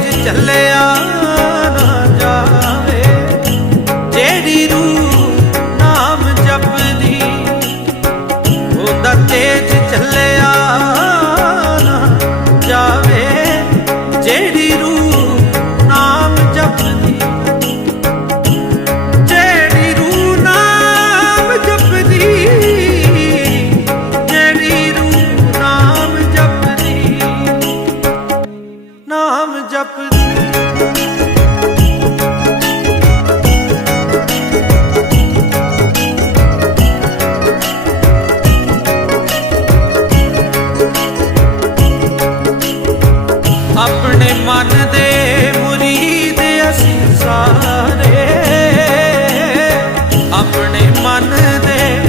ਵਿੱਚ ਚੱਲਿਆ। ਆਪਣੇ ਮਨ ਦੇ ਮੁਰੀਦ ਅਸੀਂ ਸਾਰੇ ਆਪਣੇ ਮਨ ਦੇ